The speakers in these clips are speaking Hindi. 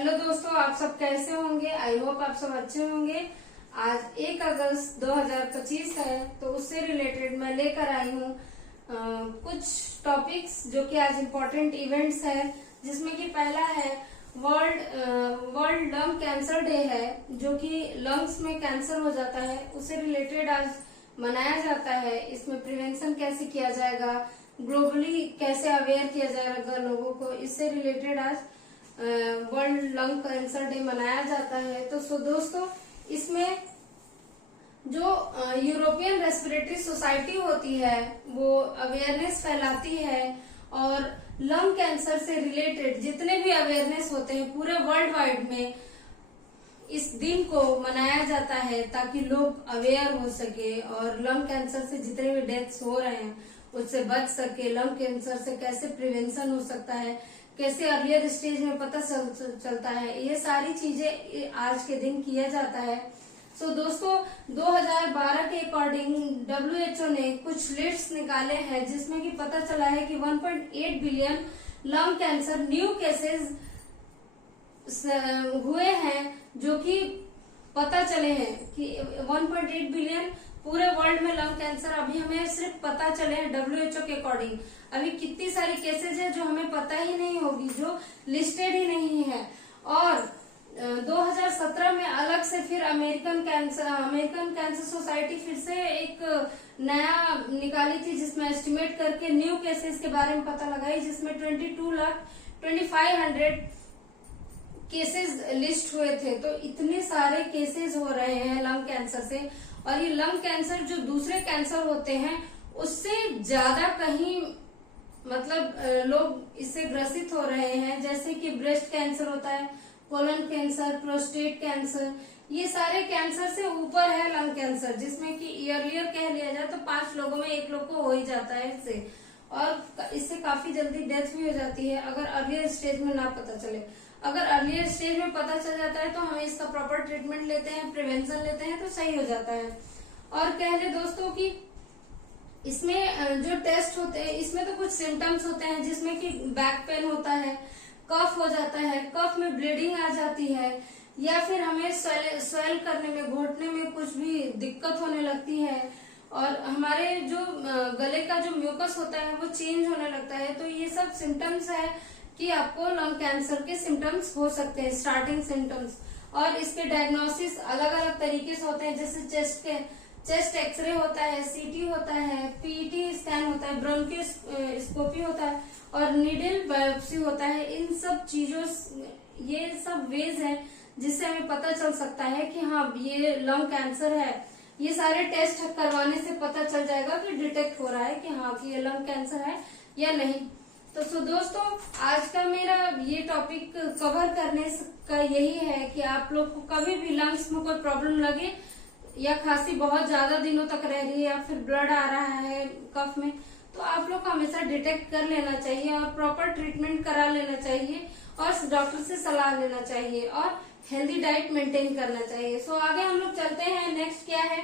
हेलो दोस्तों, आप सब कैसे होंगे। आई होप आप सब अच्छे होंगे। आज 1 अगस्त 2025 है, तो उससे रिलेटेड मैं लेकर आई हूँ कुछ टॉपिक्स जो कि आज इम्पोर्टेंट इवेंट्स है, जिसमें कि पहला है वर्ल्ड लंग कैंसर डे है, जो कि लंग्स में कैंसर हो जाता है उससे रिलेटेड आज मनाया जाता है। इसमें प्रिवेंशन कैसे किया जाएगा, ग्लोबली कैसे अवेयर किया जाएगा लोगों को, इससे रिलेटेड आज वर्ल्ड लंग कैंसर डे मनाया जाता है। तो दोस्तों, इसमें जो यूरोपियन रेस्पिरेटरी सोसाइटी होती है वो अवेयरनेस फैलाती है, और लंग कैंसर से रिलेटेड जितने भी अवेयरनेस होते हैं पूरे वर्ल्ड वाइड में इस दिन को मनाया जाता है, ताकि लोग अवेयर हो सके और लंग कैंसर से जितने भी डेथ्स हो रहे हैं उससे बच सके। लंग कैंसर से कैसे प्रिवेंशन हो सकता है, कैसे अर्लियर स्टेज में पता चलता है, ये सारी चीजें आज के दिन किया जाता है। सो दोस्तों, 2012 के अकॉर्डिंग WHO ने कुछ लिस्ट निकाले हैं, जिसमें कि पता चला है कि 1.8 billion lung cancer new cases हुए हैं, जो कि पता चले हैं कि 1.8 बिलियन पूरे वर्ल्ड में लंग कैंसर अभी हमें सिर्फ पता चले हैं WHO के अकॉर्डिंग। अभी कितनी सारी केसेज है जो हमें पता ही नहीं होगी, जो लिस्टेड ही नहीं है। और 2017 में अलग से फिर अमेरिकन कैंसर सोसाइटी फिर से एक नया निकाली थी, जिसमें एस्टिमेट करके न्यू केसेस के बारे में पता लगाई, जिसमें 22,25,000 केसेस लिस्ट हुए थे। तो इतने सारे केसेस हो रहे हैं लंग कैंसर से, और ये लंग कैंसर जो दूसरे कैंसर होते हैं उससे ज्यादा कहीं लोग इससे ग्रसित हो रहे हैं, जैसे कि ब्रेस्ट कैंसर होता है, कोलन कैंसर, प्रोस्टेट कैंसर, ये सारे कैंसर से ऊपर है लंग कैंसर, जिसमें कि ईयरलियर कह लिया जाए तो 5 लोगों में 1 लोग को हो ही जाता है इससे, और इससे काफी जल्दी डेथ भी हो जाती है अगर अर्लियर स्टेज में ना पता चले। अगर अर्लियर स्टेज में पता चल जाता है तो हम इसका प्रॉपर ट्रीटमेंट लेते हैं, प्रिवेंशन लेते हैं, तो सही हो जाता है। और कह ले दोस्तों कि इसमें जो टेस्ट होते हैं, इसमें तो कुछ सिम्टम्स होते हैं, जिसमें कि बैक पेन होता है, कफ हो जाता है, कफ में ब्लीडिंग आ जाती है, या फिर हमें स्वेल करने में, घोटने में कुछ भी दिक्कत होने लगती है, और हमारे जो गले का जो म्यूकस होता है वो चेंज होने लगता है। तो ये सब सिम्टम्स है कि आपको लंग कैंसर के सिम्टम्स हो सकते हैं, स्टार्टिंग सिम्टम्स। और इसके डायग्नोसिस अलग अलग तरीके से होते हैं, जैसे चेस्ट एक्सरे होता है, CT होता है, PET स्कैन होता है, ब्रोंकोस्कोपी होता है, और नीडल बायोप्सी होता है। इन सब चीजों, ये सब वेज है जिससे हमें पता चल सकता है कि हाँ ये लंग कैंसर है। ये सारे टेस्ट करवाने से पता चल जाएगा कि डिटेक्ट हो रहा है कि हाँ कि ये लंग कैंसर है या नहीं। तो दोस्तों, आज का मेरा ये टॉपिक कवर करने का यही है कि आप लोग को कभी भी लंग्स में कोई प्रॉब्लम लगे, या खांसी बहुत ज्यादा दिनों तक रह रही है, या फिर ब्लड आ रहा है कफ में, तो आप लोग को हमेशा डिटेक्ट कर लेना चाहिए और प्रॉपर ट्रीटमेंट करा लेना चाहिए, और डॉक्टर से सलाह लेना चाहिए, और हेल्दी डाइट मेंटेन करना चाहिए। सो आगे हम लोग चलते हैं। नेक्स्ट क्या है?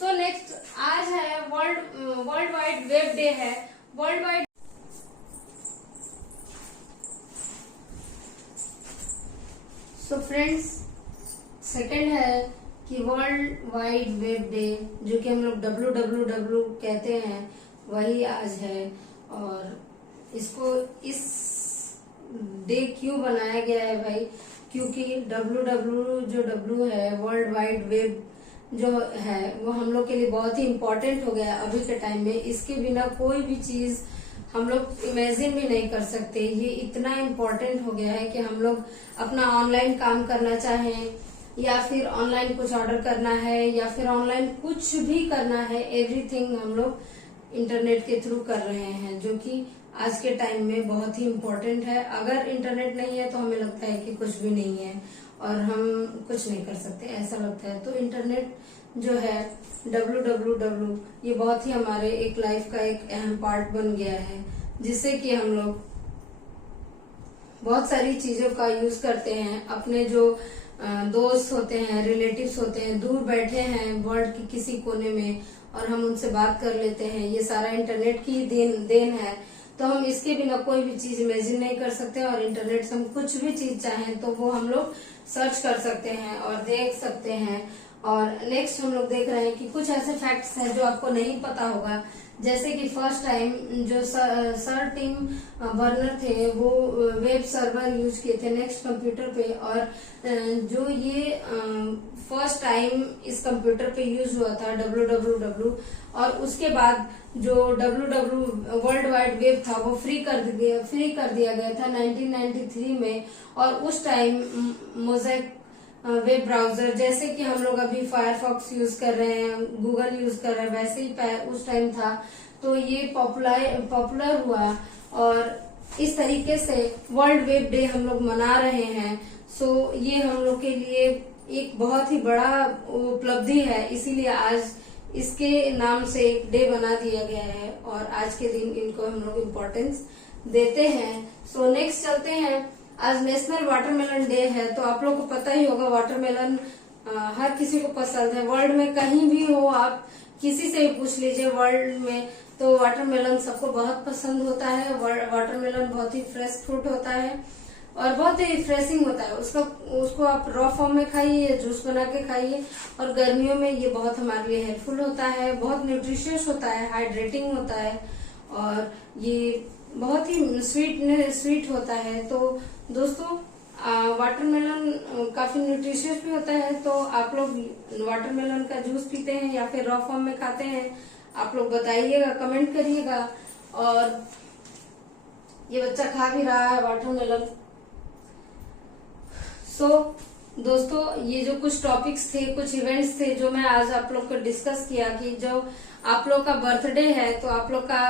सो नेक्स्ट आज है वर्ल्ड वाइड वेब डे है। World wide so friends, second है कि वर्ल्ड वाइड वेब डे, जो कि हम लोग WWW कहते हैं, वही आज है। और इसको इस डे क्यों बनाया गया है भाई? क्योंकि जो W है, वर्ल्ड वाइड वेब जो है, वो हम लोग के लिए बहुत ही इम्पोर्टेंट हो गया अभी के टाइम में। इसके बिना कोई भी चीज हम लोग इमेजिन भी नहीं कर सकते। ये इतना इम्पोर्टेंट हो गया है कि हम लोग अपना ऑनलाइन काम करना चाहें, या फिर ऑनलाइन कुछ ऑर्डर करना है, या फिर ऑनलाइन कुछ भी करना है, एवरीथिंग हम लोग इंटरनेट के थ्रू कर रहे हैं, जो कि आज के टाइम में बहुत ही इम्पोर्टेंट है। अगर इंटरनेट नहीं है तो हमें लगता है कि कुछ भी नहीं है और हम कुछ नहीं कर सकते, ऐसा लगता है। तो इंटरनेट जो है WWW, ये बहुत ही हमारे एक लाइफ का एक अहम पार्ट बन गया है, जिससे कि हम लोग बहुत सारी चीजों का यूज करते हैं। अपने जो दोस्त होते हैं, रिलेटिव्स होते हैं, दूर बैठे हैं वर्ल्ड के किसी कोने में, और हम उनसे बात कर लेते हैं। ये सारा इंटरनेट की देन है। तो हम इसके बिना कोई भी चीज इमेजिन नहीं कर सकते, और इंटरनेट से हम कुछ भी चीज चाहें तो वो हम लोग सर्च कर सकते हैं और देख सकते हैं। और नेक्स्ट हम लोग देख रहे हैं कि कुछ ऐसे फैक्ट्स हैं जो आपको नहीं पता होगा, जैसे कि फर्स्ट टाइम जो सर टिम बर्नर थे वो वेब सर्वर यूज किए थे नेक्स्ट कंप्यूटर पे, और जो ये फर्स्ट टाइम इस कंप्यूटर पे यूज हुआ था www, और उसके बाद जो वर्ल्ड वाइड वेब था वो फ्री कर दिया गया था 1993 में। और उस टाइम मोज़ेक वेब ब्राउजर, जैसे कि हम लोग अभी फायरफॉक्स यूज कर रहे हैं, गूगल यूज कर रहे हैं, वैसे ही उस टाइम था, तो ये पॉपुलर हुआ। और इस तरीके से वर्ल्ड वेब डे हम लोग मना रहे हैं। सो ये हम लोग के लिए एक बहुत ही बड़ा उपलब्धि है, इसीलिए आज इसके नाम से एक डे बना दिया गया है, और आज के दिन इनको हम लोग इम्पोर्टेंस देते हैं। सो नेक्स्ट चलते हैं। आज नेशनल वाटरमेलन डे है, तो आप लोग को पता ही होगा वाटरमेलन हर किसी को पसंद है। वर्ल्ड में कहीं भी हो, आप किसी से भी पूछ लीजिए वर्ल्ड में, तो वाटरमेलन सबको बहुत पसंद होता है। वाटरमेलन बहुत ही फ्रेश फ्रूट होता है और बहुत ही रिफ्रेशिंग होता है। उसको आप रॉ फॉर्म में खाइए, जूस बना के खाइए, और गर्मियों में ये बहुत हमारे लिए हेल्पफुल होता है, बहुत न्यूट्रिशियस होता है, हाइड्रेटिंग होता है, और ये बहुत ही स्वीट होता है। तो दोस्तों वाटरमेलन काफी न्यूट्रिशियस भी होता है, तो आप लोग वाटरमेलन का जूस पीते हैं या फिर रॉ फॉर्म में खाते हैं, आप लोग बताइएगा, कमेंट करिएगा। और ये बच्चा खा भी रहा है वाटरमेलन। सो दोस्तों, ये जो कुछ टॉपिक्स थे, कुछ इवेंट्स थे जो मैं आज आप लोग को डिस्कस किया, कि जो आप लोग का बर्थडे है, तो आप लोग का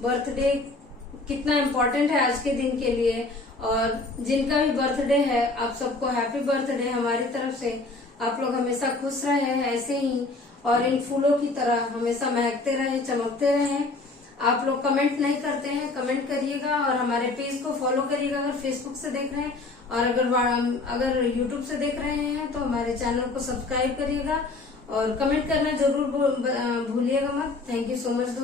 बर्थडे कितना इम्पोर्टेंट है आज के दिन के लिए, और जिनका भी बर्थडे है आप सबको हैप्पी बर्थडे हमारी तरफ से। आप लोग हमेशा खुश रहे ऐसे ही, और इन फूलों की तरह हमेशा महकते रहे, चमकते रहे। आप लोग कमेंट नहीं करते हैं, कमेंट करिएगा, और हमारे पेज को फॉलो करिएगा अगर फेसबुक से देख रहे हैं, और अगर यूट्यूब से देख रहे हैं तो हमारे चैनल को सब्सक्राइब करिएगा, और कमेंट करना जरूर भूलिएगा मत। थैंक यू सो मच दोस्तों।